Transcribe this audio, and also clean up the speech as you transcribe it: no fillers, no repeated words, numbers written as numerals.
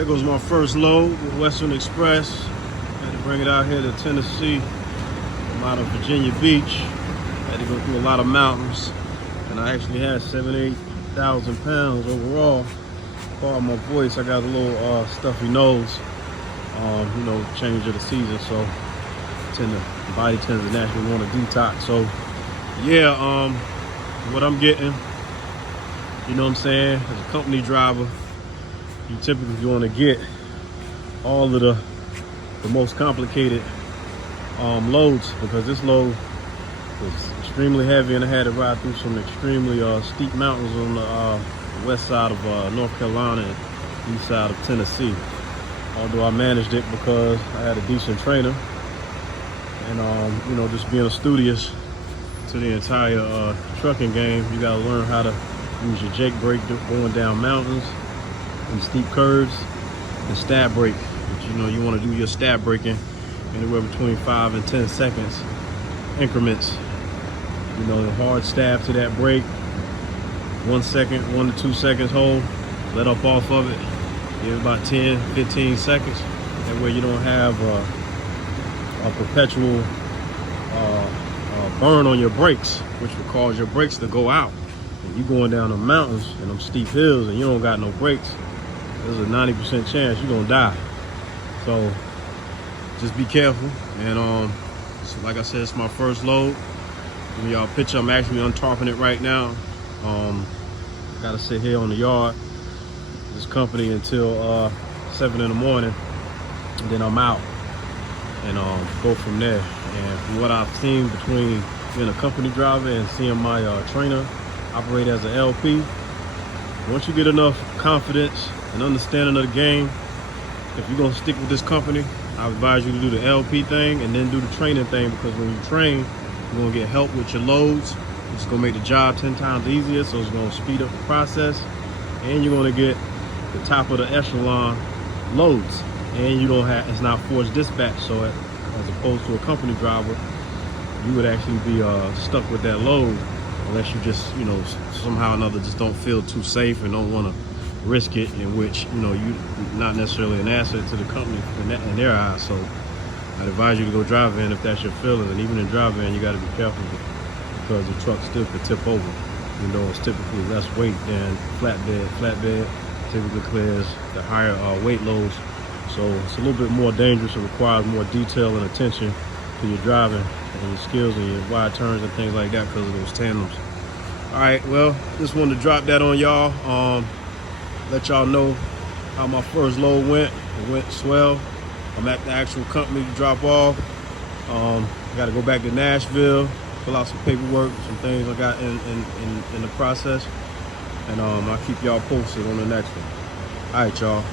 Here goes my first load with Western Express. Had to bring it out here to Tennessee. I'm out of Virginia Beach. Had to go through a lot of mountains. And I actually had 78,000 pounds overall. Pardon my voice, I got a little stuffy nose. You know, change of the season, so body tends to naturally want to detox. So yeah, what I'm getting, you know what I'm saying, as a company driver, you typically want to get all of the most complicated loads, because this load was extremely heavy and I had to ride through some extremely steep mountains on the west side of North Carolina and east side of Tennessee. Although I managed it because I had a decent trainer, and you know, just being studious to the entire trucking game, you got to learn how to use your Jake brake going down mountains and steep curves, and stab brake. But you know, you want to do your stab braking anywhere between 5 and 10 seconds increments. You know, the hard stab to that brake, 1 second, 1 to 2 seconds hold, let up off of it, give about 10, 15 seconds. That way you don't have a perpetual burn on your brakes, which will cause your brakes to go out. And you going down the mountains and them steep hills and you don't got no brakes, there's a 90% chance you're gonna die. So just be careful. And so like I said, it's my first load. Give y'all a picture. I'm actually untarping it right now. Gotta sit here on the yard, this company, until 7 in the morning, and then I'm out and go from there. And from what I've seen, between being a company driver and seeing my trainer operate as an LP, once you get enough confidence and understanding of the game, if you're gonna stick with this company, I advise you to do the LP thing and then do the training thing, because when you train, you're gonna get help with your loads. It's gonna make the job 10 times easier, so it's gonna speed up the process, and you're gonna get the top of the echelon loads, and you don't have, it's not forced dispatch. So as opposed to a company driver, you would actually be stuck with that load unless you just, you know, somehow or another just don't feel too safe and don't want to risk it, in which, you know, you're not necessarily an asset to the company in their eyes. So I'd advise you to go drive van if that's your feeling. And even in drive van, you got to be careful, because the truck still could tip over. You know, it's typically less weight than flatbed. Flatbed typically clears the higher weight loads, so it's a little bit more dangerous. It requires more detail and attention to your driving and your skills and your wide turns and things like that, because of those tandems. All right, well, just wanted to drop that on y'all. Let y'all know how my first load went. It went swell. I'm at the actual company to drop off. I got to go back to Nashville, fill out some paperwork, some things I got in the process, and I'll keep y'all posted on the next one. All right, y'all.